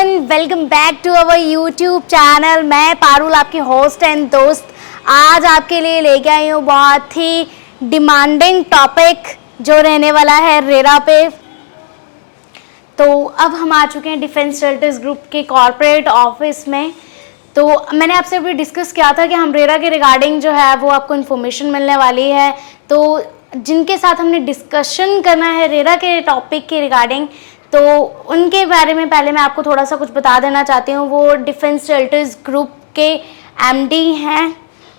Everyone, welcome back to our YouTube channel. मैं पारुल, आपकी host and दोस्त, आज आपके लिए लेके आई हूँ बहुत ही डिमांडिंग टॉपिक जो रहने वाला है रेरा पे। तो अब हम आ चुके हैं डिफेंस शेल्टर्स ग्रुप के कॉर्पोरेट ऑफिस में। तो मैंने आपसे अभी डिस्कस किया था कि हम रेरा के रिगार्डिंग जो है वो आपको इन्फॉर्मेशन मिलने वाली है। तो जिनके साथ हमने डिस्कशन करना है रेरा के टॉपिक के रिगार्डिंग, तो उनके बारे में पहले मैं आपको थोड़ा सा कुछ बता देना चाहती हूँ। वो डिफेंस शेल्टर्स ग्रुप के एमडी हैं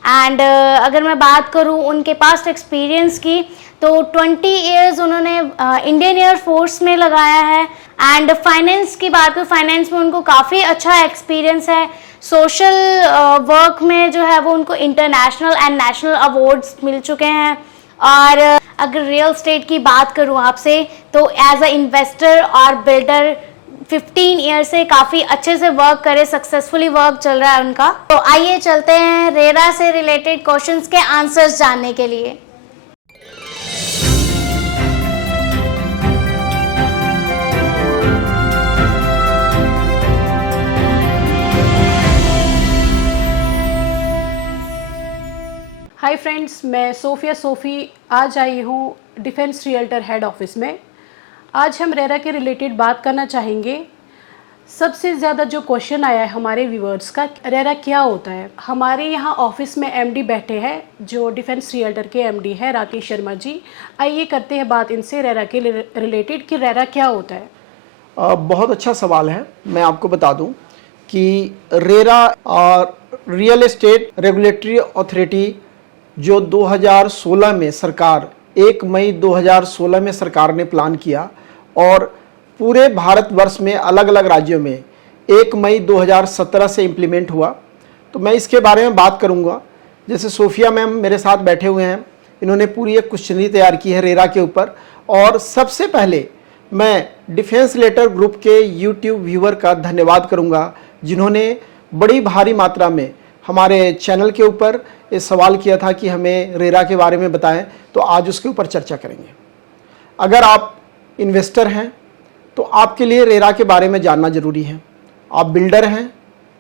एंड अगर मैं बात करूँ उनके पास्ट एक्सपीरियंस की, तो 20 इयर्स उन्होंने इंडियन एयर फोर्स में लगाया है। एंड फाइनेंस की बात करूँ, फाइनेंस में उनको काफ़ी अच्छा एक्सपीरियंस है। सोशल वर्क में जो है वो उनको इंटरनेशनल एंड नेशनल अवार्ड्स मिल चुके हैं। और अगर रियल एस्टेट की बात करूं आपसे, तो एज अ इन्वेस्टर और बिल्डर 15 ईयर से काफ़ी अच्छे से वर्क करे, सक्सेसफुली वर्क चल रहा है उनका। तो आइए चलते हैं रेरा से रिलेटेड क्वेश्चंस के आंसर्स जानने के लिए। हाय फ्रेंड्स, मैं सोफिया सोफ़ी आज आई हूँ डिफेंस रियल्टर हेड ऑफिस में। आज हम रेरा के रिलेटेड बात करना चाहेंगे। सबसे ज़्यादा जो क्वेश्चन आया है हमारे व्यूअर्स का, रेरा क्या होता है। हमारे यहाँ ऑफिस में एमडी बैठे हैं जो डिफेंस रियल्टर के एमडी है, राकेश शर्मा जी। आइए करते हैं बात इनसे रेरा के रिलेटेड कि रेरा क्या होता है। बहुत अच्छा सवाल है। मैं आपको बता दूं कि रेरा और रियल एस्टेट रेगुलेटरी अथॉरिटी जो 2016 में सरकार 1 मई 2016 में सरकार ने प्लान किया और पूरे भारतवर्ष में अलग अलग राज्यों में 1 मई 2017 से इम्प्लीमेंट हुआ। तो मैं इसके बारे में बात करूंगा। जैसे सोफिया मैम मेरे साथ बैठे हुए हैं, इन्होंने पूरी एक क्वेश्चनरी तैयार की है रेरा के ऊपर। और सबसे पहले मैं डिफेंस रियल्टर ग्रुप के यूट्यूब व्यूअर का धन्यवाद करूंगा जिन्होंने बड़ी भारी मात्रा में हमारे चैनल के ऊपर ये सवाल किया था कि हमें रेरा के बारे में बताएं। तो आज उसके ऊपर चर्चा करेंगे। अगर आप इन्वेस्टर हैं तो आपके लिए रेरा के बारे में जानना ज़रूरी है। आप बिल्डर हैं,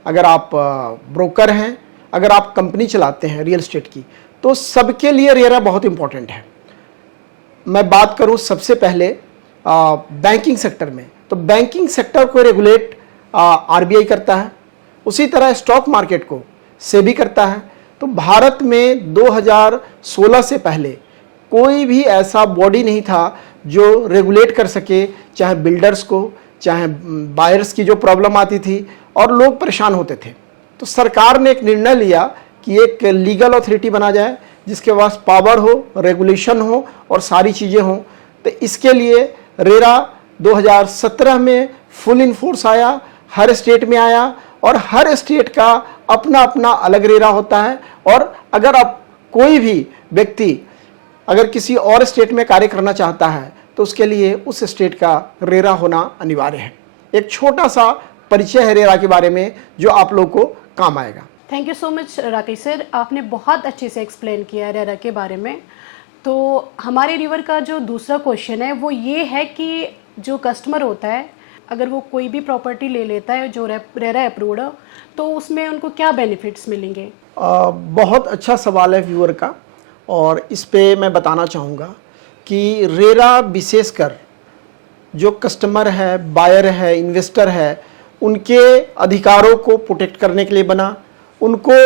अगर आप ब्रोकर हैं, अगर आप कंपनी चलाते हैं रियल एस्टेट की, तो सबके लिए रेरा बहुत इंपॉर्टेंट है। मैं बात करूं सबसे पहले बैंकिंग सेक्टर में, तो बैंकिंग सेक्टर को रेगुलेट आरबीआई करता है। उसी तरह स्टॉक मार्केट को सेबी करता है। तो भारत में 2016 से पहले कोई भी ऐसा बॉडी नहीं था जो रेगुलेट कर सके, चाहे बिल्डर्स को, चाहे बायर्स की जो प्रॉब्लम आती थी और लोग परेशान होते थे। तो सरकार ने एक निर्णय लिया कि एक लीगल अथॉरिटी बना जाए जिसके पास पावर हो, रेगुलेशन हो और सारी चीज़ें हों। तो इसके लिए रेरा 2017 में फुल इन फोर्स आया, हर स्टेट में आया और हर स्टेट का अपना अपना अलग रेरा होता है। और अगर आप कोई भी व्यक्ति अगर किसी और स्टेट में कार्य करना चाहता है तो उसके लिए उस स्टेट का रेरा होना अनिवार्य है। एक छोटा सा परिचय है रेरा के बारे में जो आप लोग को काम आएगा। Thank you so much Rakesh sir, आपने बहुत अच्छे से एक्सप्लेन किया रेरा के बारे में। तो हमारे व्यूअर का जो दूसरा क्वेश्चन है वो ये है कि जो कस्टमर होता है, अगर वो कोई भी प्रॉपर्टी ले लेता है जो रेरा अप्रूव्ड है, तो उसमें उनको क्या बेनिफिट्स मिलेंगे। बहुत अच्छा सवाल है व्यूअर का और इस पे मैं बताना चाहूँगा कि रेरा विशेषकर जो कस्टमर है, बायर है, इन्वेस्टर है, उनके अधिकारों को प्रोटेक्ट करने के लिए बना। उनको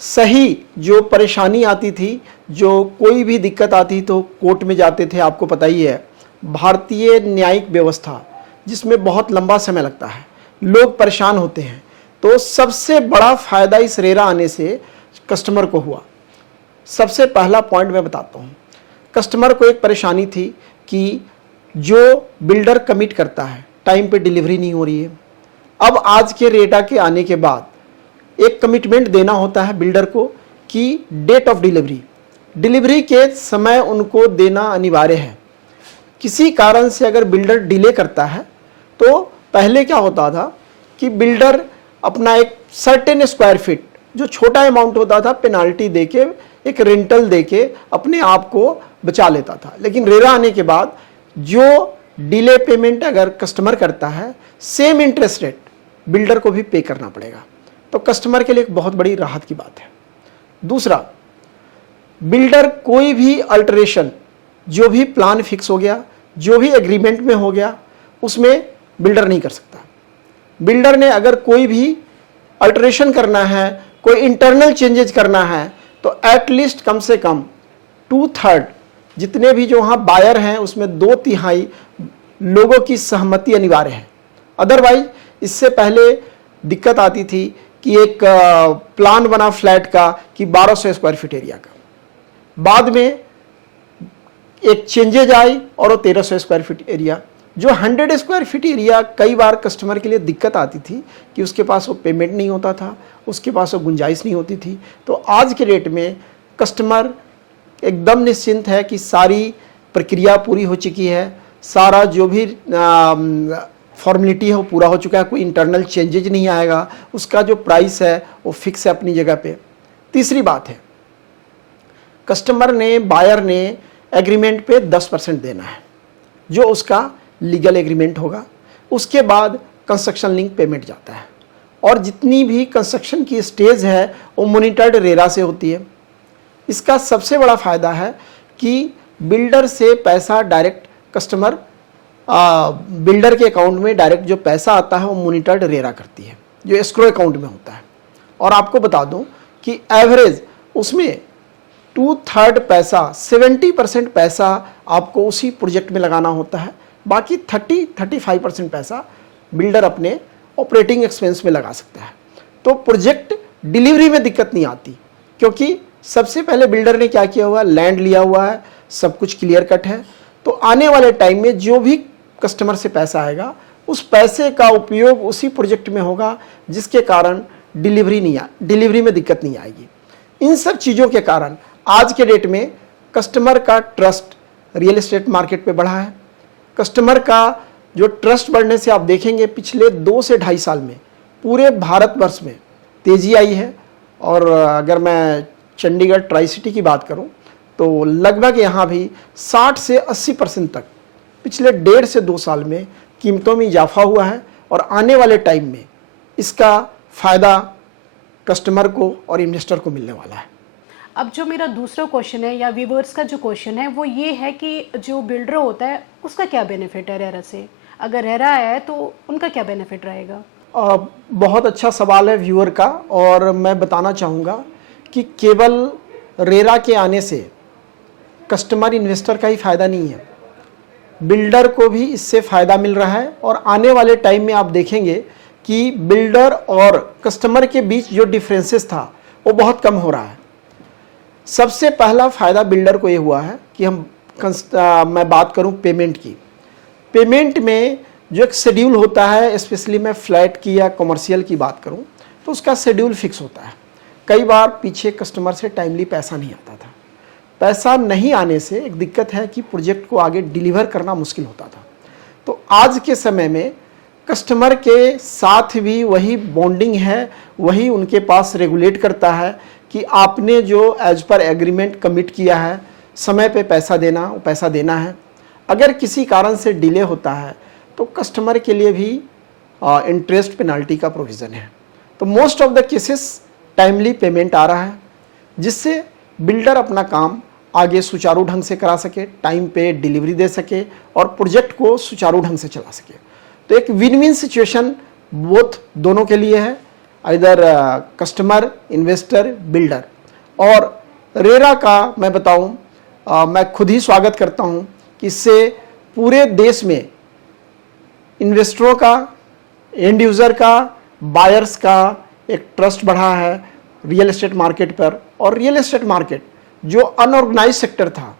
सही जो परेशानी आती थी, जो कोई भी दिक्कत आती तो कोर्ट में जाते थे। आपको पता ही है भारतीय न्यायिक व्यवस्था जिसमें बहुत लंबा समय लगता है, लोग परेशान होते हैं। तो सबसे बड़ा फ़ायदा इस रेरा आने से कस्टमर को हुआ। सबसे पहला पॉइंट मैं बताता हूँ। कस्टमर को एक परेशानी थी कि जो बिल्डर कमिट करता है टाइम पे डिलीवरी नहीं हो रही है। अब आज के रेरा के आने के बाद एक कमिटमेंट देना होता है बिल्डर को कि डेट ऑफ डिलीवरी के समय उनको देना अनिवार्य है। किसी कारण से अगर बिल्डर डिले करता है तो पहले क्या होता था कि बिल्डर अपना एक सर्टेन स्क्वायर फीट जो छोटा अमाउंट होता था पेनाल्टी देके, एक रेंटल देके अपने आप को बचा लेता था। लेकिन रेरा आने के बाद जो डिले पेमेंट अगर कस्टमर करता है, सेम इंटरेस्ट रेट बिल्डर को भी पे करना पड़ेगा। तो कस्टमर के लिए एक बहुत बड़ी राहत की बात है। दूसरा, बिल्डर कोई भी अल्टरेशन, जो भी प्लान फिक्स हो गया, जो भी एग्रीमेंट में हो गया, उसमें बिल्डर नहीं कर सकता। बिल्डर ने अगर कोई भी अल्टरेशन करना है, कोई इंटरनल चेंजेज करना है, तो एटलीस्ट कम से कम 2/3 जितने भी जो वहाँ बायर हैं उसमें 2/3 लोगों की सहमति अनिवार्य है। अदरवाइज इससे पहले दिक्कत आती थी कि एक प्लान बना फ्लैट का कि 1200 स्क्वायर फीट एरिया का, बाद में एक चेंजेज आई और वो 1300 स्क्वायर फीट एरिया, जो 100 स्क्वायर फीट एरिया कई बार कस्टमर के लिए दिक्कत आती थी कि उसके पास वो पेमेंट नहीं होता था, उसके पास वो गुंजाइश नहीं होती थी। तो आज के डेट में कस्टमर एकदम निश्चिंत है कि सारी प्रक्रिया पूरी हो चुकी है, सारा जो भी फॉर्मेलिटी है वो पूरा हो चुका है, कोई इंटरनल चेंजेज नहीं आएगा, उसका जो प्राइस है वो फिक्स है अपनी जगह पे। तीसरी बात है, कस्टमर ने, बायर ने एग्रीमेंट पे 10% देना है, जो उसका लीगल एग्रीमेंट होगा। उसके बाद कंस्ट्रक्शन लिंक पेमेंट जाता है, और जितनी भी कंस्ट्रक्शन की स्टेज है वो मॉनिटर्ड रेरा से होती है। इसका सबसे बड़ा फ़ायदा है कि बिल्डर से पैसा डायरेक्ट कस्टमर, बिल्डर के अकाउंट में डायरेक्ट जो पैसा आता है वो मॉनिटर्ड रेरा करती है, जो एस्क्रो अकाउंट में होता है। और आपको बता दूं कि एवरेज उसमें 2/3 पैसा, 70% पैसा आपको उसी प्रोजेक्ट में लगाना होता है, बाकी 30-35% पैसा बिल्डर अपने ऑपरेटिंग एक्सपेंस में लगा सकता है। तो प्रोजेक्ट डिलीवरी में दिक्कत नहीं आती, क्योंकि सबसे पहले बिल्डर ने क्या किया हुआ है, लैंड लिया हुआ है, सब कुछ क्लियर कट है। तो आने वाले टाइम में जो भी कस्टमर से पैसा आएगा, उस पैसे का उपयोग उसी प्रोजेक्ट में होगा, जिसके कारण डिलीवरी में दिक्कत नहीं आएगी। इन सब चीज़ों के कारण आज के डेट में कस्टमर का ट्रस्ट रियल एस्टेट मार्केट पे बढ़ा है। कस्टमर का जो ट्रस्ट बढ़ने से आप देखेंगे पिछले 2 से 2.5 साल में पूरे भारतवर्ष में तेज़ी आई है। और अगर मैं चंडीगढ़ ट्राई सिटी की बात करूं तो लगभग यहाँ भी 60 से 80% तक पिछले 1.5 से 2 साल में कीमतों में इजाफा हुआ है, और आने वाले टाइम में इसका फ़ायदा कस्टमर को और इन्वेस्टर को मिलने वाला है। अब जो मेरा दूसरा क्वेश्चन है, या व्यूवर्स का जो क्वेश्चन है, वो ये है कि जो बिल्डर होता है उसका क्या बेनिफिट है रेरा से? अगर रेरा आया है तो उनका क्या बेनिफिट रहेगा? बहुत अच्छा सवाल है व्यूअर का, और मैं बताना चाहूँगा कि केवल रेरा के आने से कस्टमर इन्वेस्टर का ही फ़ायदा नहीं है, बिल्डर को भी इससे फ़ायदा मिल रहा है। और आने वाले टाइम में आप देखेंगे कि बिल्डर और कस्टमर के बीच जो डिफरेंसेस था वो बहुत कम हो रहा है। सबसे पहला फ़ायदा बिल्डर को ये हुआ है कि मैं बात करूं पेमेंट की। पेमेंट में जो एक शेड्यूल होता है, स्पेशली मैं फ्लैट की या कमर्शियल की बात करूं तो उसका शेड्यूल फिक्स होता है। कई बार पीछे कस्टमर से टाइमली पैसा नहीं आता था। पैसा नहीं आने से एक दिक्कत है कि प्रोजेक्ट को आगे डिलीवर करना मुश्किल होता था। तो आज के समय में कस्टमर के साथ भी वही बॉन्डिंग है, वही उनके पास रेगुलेट करता है कि आपने जो एज पर एग्रीमेंट कमिट किया है, समय पे पैसा देना, वो पैसा देना है। अगर किसी कारण से डिले होता है तो कस्टमर के लिए भी इंटरेस्ट पेनल्टी का प्रोविज़न है। तो most of the cases timely payment आ रहा है, जिससे बिल्डर अपना काम आगे सुचारू ढंग से करा सके, टाइम पे डिलीवरी दे सके और प्रोजेक्ट को सुचारू ढंग से चला सके। तो एक विन विन सिचुएशन बोथ दोनों के लिए है, इधर कस्टमर, इन्वेस्टर, बिल्डर। और रेरा का मैं बताऊं, मैं खुद ही स्वागत करता हूं कि इससे पूरे देश में इन्वेस्टरों का, एंड यूज़र का, बायर्स का एक ट्रस्ट बढ़ा है रियल एस्टेट मार्केट पर। और रियल एस्टेट मार्केट जो अनऑर्गेनाइज सेक्टर था,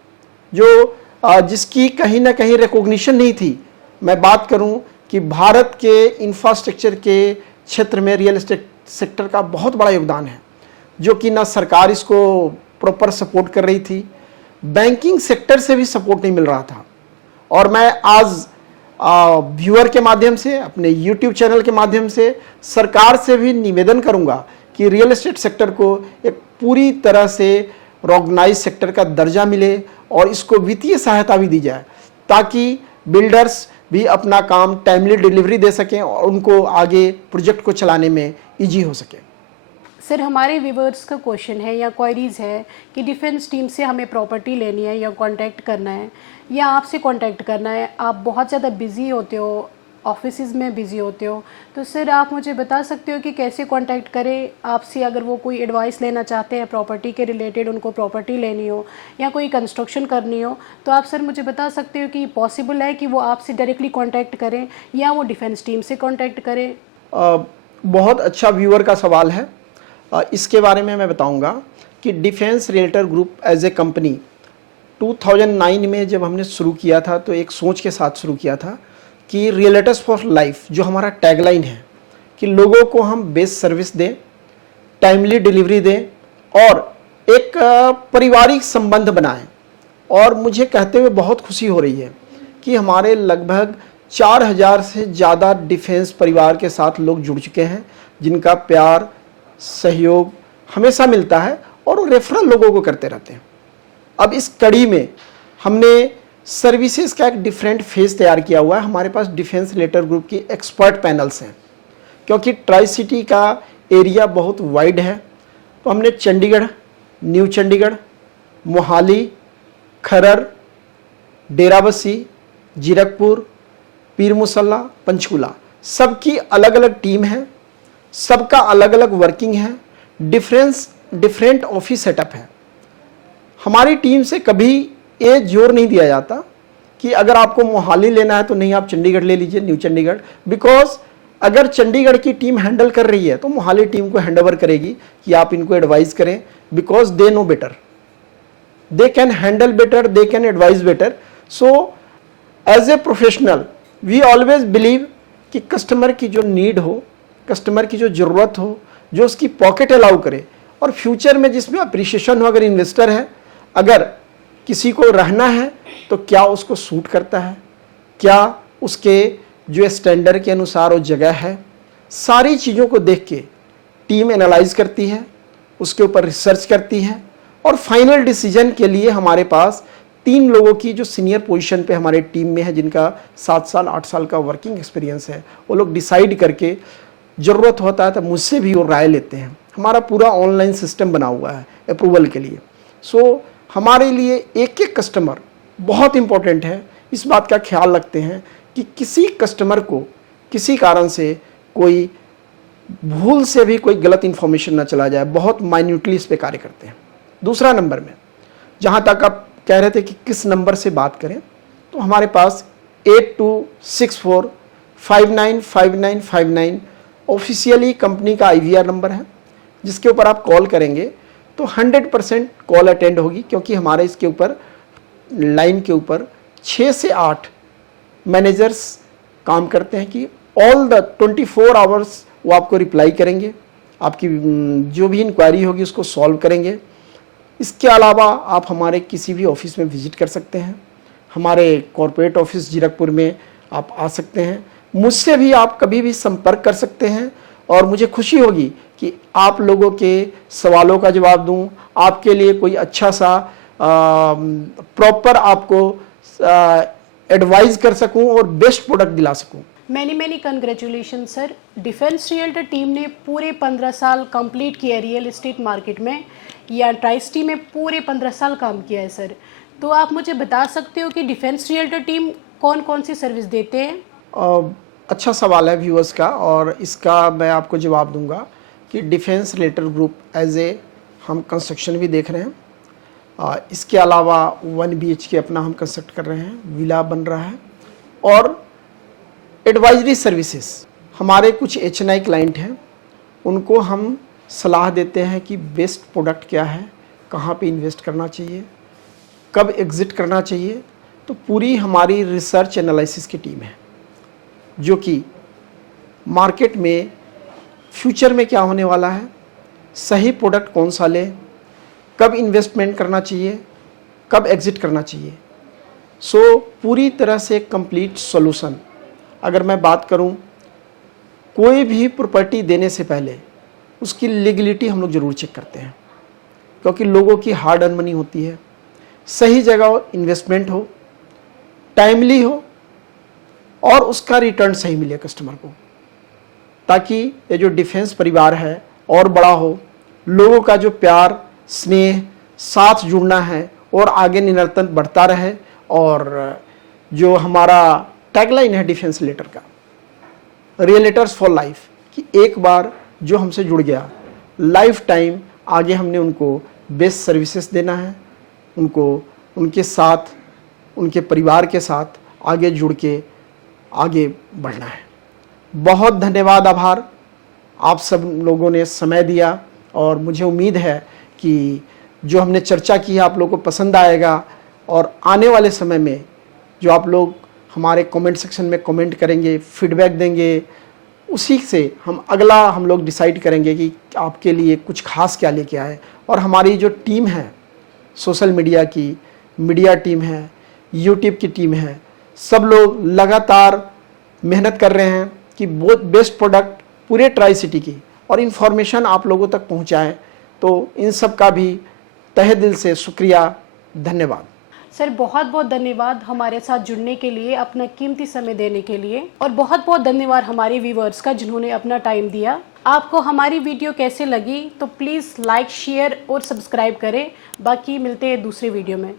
जो जिसकी कहीं ना कहीं रिकॉग्निशन नहीं थी, मैं बात करूं कि भारत के इंफ्रास्ट्रक्चर के क्षेत्र में रियल एस्टेट सेक्टर का बहुत बड़ा योगदान है, जो कि ना सरकार इसको प्रॉपर सपोर्ट कर रही थी, बैंकिंग सेक्टर से भी सपोर्ट नहीं मिल रहा था। और मैं आज व्यूअर के माध्यम से, अपने यूट्यूब चैनल के माध्यम से सरकार से भी निवेदन करूंगा कि रियल एस्टेट सेक्टर को एक पूरी तरह से ऑर्गेनाइज सेक्टर का दर्जा मिले और इसको वित्तीय सहायता भी दी जाए, ताकि बिल्डर्स भी अपना काम टाइमली डिलीवरी दे सकें और उनको आगे प्रोजेक्ट को चलाने में ईजी हो सके। सर, हमारे व्यूवर्स का क्वेश्चन है या क्वेरीज़ है कि डिफेंस टीम से हमें प्रॉपर्टी लेनी है या कांटेक्ट करना है या आपसे कांटेक्ट करना है, आप बहुत ज़्यादा बिजी होते हो, ऑफिसेज में बिजी होते हो, तो सर आप मुझे बता सकते हो कि कैसे कांटेक्ट करें आपसे अगर वो कोई एडवाइस लेना चाहते हैं प्रॉपर्टी के रिलेटेड, उनको प्रॉपर्टी लेनी हो या कोई कंस्ट्रक्शन करनी हो, तो आप सर मुझे बता सकते हो कि पॉसिबल है कि वो आपसे डायरेक्टली कांटेक्ट करें या वो डिफेंस टीम से कांटेक्ट करें? बहुत अच्छा व्यूअर का सवाल है। इसके बारे में मैं बताऊंगा कि Defence Realtor Group as a company 2009 में जब हमने शुरू किया था तो एक सोच के साथ शुरू किया था कि रियल्टर्स फॉर लाइफ जो हमारा टैगलाइन है कि लोगों को हम बेस्ट सर्विस दें, टाइमली डिलीवरी दें और एक पारिवारिक संबंध बनाएं। और मुझे कहते हुए बहुत खुशी हो रही है कि हमारे लगभग 4000 से ज़्यादा डिफेंस परिवार के साथ लोग जुड़ चुके हैं जिनका प्यार सहयोग हमेशा मिलता है और वो रेफरल लोगों को करते रहते हैं। अब इस कड़ी में हमने सर्विसेज का एक डिफरेंट फेज तैयार किया हुआ है। हमारे पास डिफेंस रियल्टर ग्रुप की एक्सपर्ट पैनल्स हैं क्योंकि ट्राई सिटी का एरिया बहुत वाइड है, तो हमने चंडीगढ़, न्यू चंडीगढ़, मोहाली, खरर, डेराबस्सी, जीरकपुर, पीर मुसल्ला, पंचकुला सबकी अलग अलग टीम है, सबका अलग अलग वर्किंग है, डिफरेंट ऑफिस सेटअप है। हमारी टीम से कभी ये जोर नहीं दिया जाता कि अगर आपको मोहाली लेना है तो नहीं आप चंडीगढ़ ले लीजिए, न्यू चंडीगढ़, बिकॉज अगर चंडीगढ़ की टीम हैंडल कर रही है तो मोहाली टीम को हैंड ओवर करेगी कि आप इनको एडवाइस करें, because they know better, they can handle better, they can advise better. So as a professional we always believe कि कस्टमर की जो नीड हो, कस्टमर की जो ज़रूरत हो, जो उसकी पॉकेट अलाउ करे और फ्यूचर में जिसमें अप्रिशिएशन हो, अगर इन्वेस्टर है, अगर किसी को रहना है तो क्या उसको सूट करता है, क्या उसके जो स्टैंडर्ड के अनुसार वो जगह है, सारी चीज़ों को देख के टीम एनालाइज करती है, उसके ऊपर रिसर्च करती है और फाइनल डिसीजन के लिए हमारे पास 3 लोगों की जो सीनियर पोजीशन पे हमारे टीम में है जिनका 7 साल 8 साल का वर्किंग एक्सपीरियंस है, वो लोग डिसाइड करके ज़रूरत होता है तो मुझसे भी वो राय लेते हैं। हमारा पूरा ऑनलाइन सिस्टम बना हुआ है अप्रूवल के लिए। सो हमारे लिए एक एक कस्टमर बहुत इम्पोर्टेंट है। इस बात का ख्याल रखते हैं कि किसी कस्टमर को किसी कारण से कोई भूल से भी कोई गलत इन्फॉर्मेशन ना चला जाए, बहुत माइन्यूटली इस पे कार्य करते हैं। दूसरा नंबर में जहाँ तक आप कह रहे थे कि किस नंबर से बात करें, तो हमारे पास 8264595959 ऑफिशियली कंपनी का IVR नंबर है, जिसके ऊपर आप कॉल करेंगे तो 100% कॉल अटेंड होगी, क्योंकि हमारे इसके ऊपर लाइन के ऊपर 6 से 8 मैनेजर्स काम करते हैं कि ऑल द 24 आवर्स वो आपको रिप्लाई करेंगे, आपकी जो भी इंक्वायरी होगी उसको सॉल्व करेंगे। इसके अलावा आप हमारे किसी भी ऑफिस में विजिट कर सकते हैं। हमारे कॉरपोरेट ऑफिस जीरकपुर में आप आ सकते हैं, मुझसे भी आप कभी भी संपर्क कर सकते हैं और मुझे खुशी होगी कि आप लोगों के सवालों का जवाब दूं, आपके लिए कोई अच्छा सा प्रॉपर आपको एडवाइस कर सकूं और बेस्ट प्रोडक्ट दिला सकूं। Many congratulation sir. Defence realtor team ने पूरे 15 साल कंप्लीट किया रियल एस्टेट मार्केट में, या ट्राइस्टी में पूरे 15 साल काम किया है सर। तो आप मुझे बता सकते हो कि डिफेंस रियल्टर टीम कौन कौन सी सर्विस देते हैं? अच्छा सवाल है व्यूअर्स का, और इसका मैं आपको जवाब दूंगा कि Defence Realtor Group as a हम कंस्ट्रक्शन भी देख रहे हैं, इसके अलावा 1 BHK अपना हम कंस्ट्रक्ट कर रहे हैं, विला बन रहा है, और एडवाइजरी सर्विसेज हमारे कुछ HNI क्लाइंट हैं, उनको हम सलाह देते हैं कि बेस्ट प्रोडक्ट क्या है, कहाँ पे इन्वेस्ट करना चाहिए, कब एग्ज़िट करना चाहिए। तो पूरी हमारी रिसर्च एनालिसिस की टीम है जो कि मार्केट में फ्यूचर में क्या होने वाला है, सही प्रोडक्ट कौन सा लें, कब इन्वेस्टमेंट करना चाहिए, कब एग्ज़िट करना चाहिए। सो पूरी तरह से कंप्लीट सॉल्यूशन। अगर मैं बात करूं, कोई भी प्रॉपर्टी देने से पहले उसकी लीगलिटी हम लोग ज़रूर चेक करते हैं, क्योंकि लोगों की हार्ड अर्न मनी होती है। सही जगह इन्वेस्टमेंट हो, टाइमली हो, और उसका रिटर्न सही मिले कस्टमर को, ताकि ये जो डिफेंस परिवार है और बड़ा हो, लोगों का जो प्यार स्नेह साथ जुड़ना है और आगे निरंतर बढ़ता रहे। और जो हमारा टैगलाइन है डिफेंस रियल्टर का, रियल्टर्स फॉर लाइफ, कि एक बार जो हमसे जुड़ गया लाइफ टाइम आगे हमने उनको बेस्ट सर्विसेज देना है, उनको उनके साथ उनके परिवार के साथ आगे जुड़ के आगे बढ़ना है। बहुत धन्यवाद, आभार, आप सब लोगों ने समय दिया और मुझे उम्मीद है कि जो हमने चर्चा की है आप लोगों को पसंद आएगा। और आने वाले समय में जो आप लोग हमारे कमेंट सेक्शन में कमेंट करेंगे, फीडबैक देंगे, उसी से हम लोग डिसाइड करेंगे कि आपके लिए कुछ खास क्या लेके आए। और हमारी जो टीम है, सोशल मीडिया की मीडिया टीम है, यूट्यूब की टीम है, सब लोग लगातार मेहनत कर रहे हैं कि बहुत बेस्ट प्रोडक्ट पूरे ट्राई सिटी की और इन्फॉर्मेशन आप लोगों तक पहुंचाएं। तो इन सब का भी तहे दिल से शुक्रिया, धन्यवाद। सर बहुत बहुत धन्यवाद हमारे साथ जुड़ने के लिए, अपना कीमती समय देने के लिए, और बहुत बहुत धन्यवाद हमारे व्यूवर्स का जिन्होंने अपना टाइम दिया। आपको हमारी वीडियो कैसे लगी तो प्लीज़ लाइक, शेयर और सब्सक्राइब करें। बाकी मिलते हैं दूसरे वीडियो में।